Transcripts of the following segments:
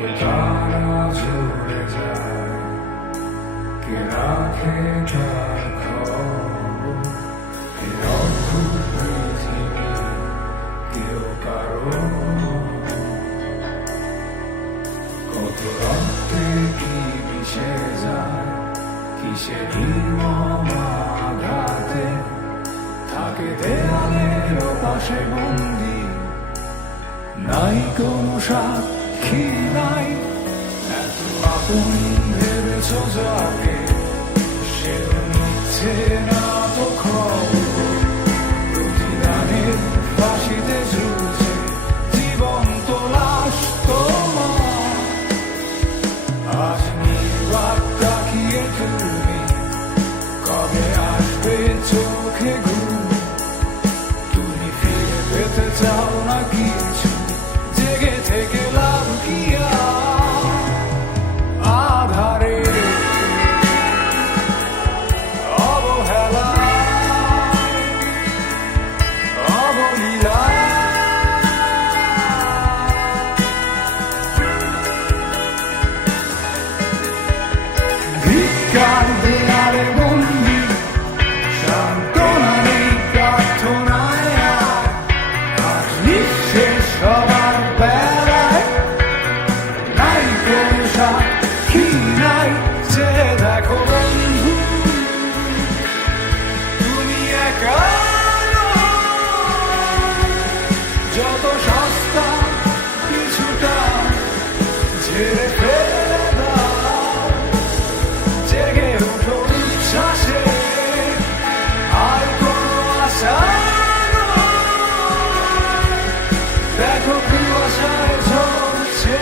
তারা ঝরে যায়, কে রাখে তার খবর? এই অদ্ভুত পৃথিবী কেউ কারো, কত রক্তে কি মিশে যায়, কিসে নির্মম আঘাতে থাকে দেয়ালের পাশে বন্দি। নাই কোনো সাক্ষী নাই, এত আপন ভেবেছ যাকে, সে নিচ্ছে না তো খবর। প্রতিদানের ফাঁসিতে ঝুলছে জীবন্ত লাশ তোমার। আজ নির্বাক তাকিয়ে তুমি, কবে আসবে চোখে ঘুম? তুমি ফিরে পেতে চাও না কিছু, জেগে থেকে লাভ কি আধারে অবহেলা অবলীলা। ভিক্ষার দেয়ালে বন্দি, সান্ত্বনা নেই প্রার্থনায় আর নিঃশেষ সবার বেলায়। নাই কোনো সাক্ষী নাই, যে দেখো বন্ধু তুমি একা নও। যত সস্তা কিছুটা ঝেড়ে ফেলে দাও, জেগে ওঠো উচ্ছ্বাসে, আর কোনো আশা নয়। দেখো কুয়াশায় ঝরছে,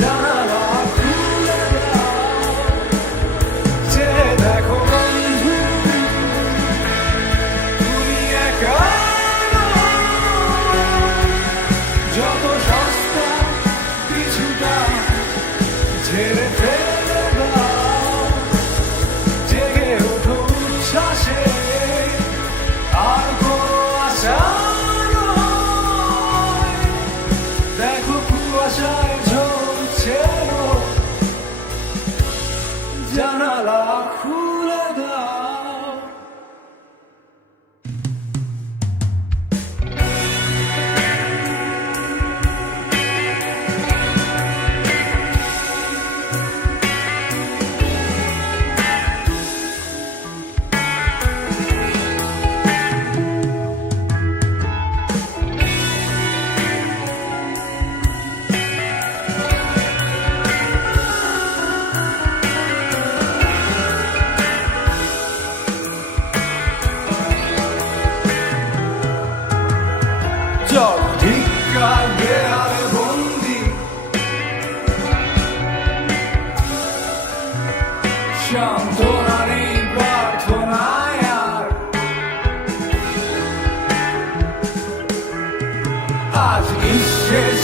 জানালা খুলে দাও, যে দেখো বন্ধু তুমি একা নও। যত সস্তা কিছুটা ঝেড়ে ফেলে দাও, জেগে ওঠো উচ্ছ্বাসে, আর কোনো আশা নয়। দেখো কুয়াশায় ঝরছে, জানালা খুলে দাও। চল ভিক্ষার দেয়ালে বন্দি, সান্ত্বনা নেই প্রার্থনায় আর। আজ নিঃশেষ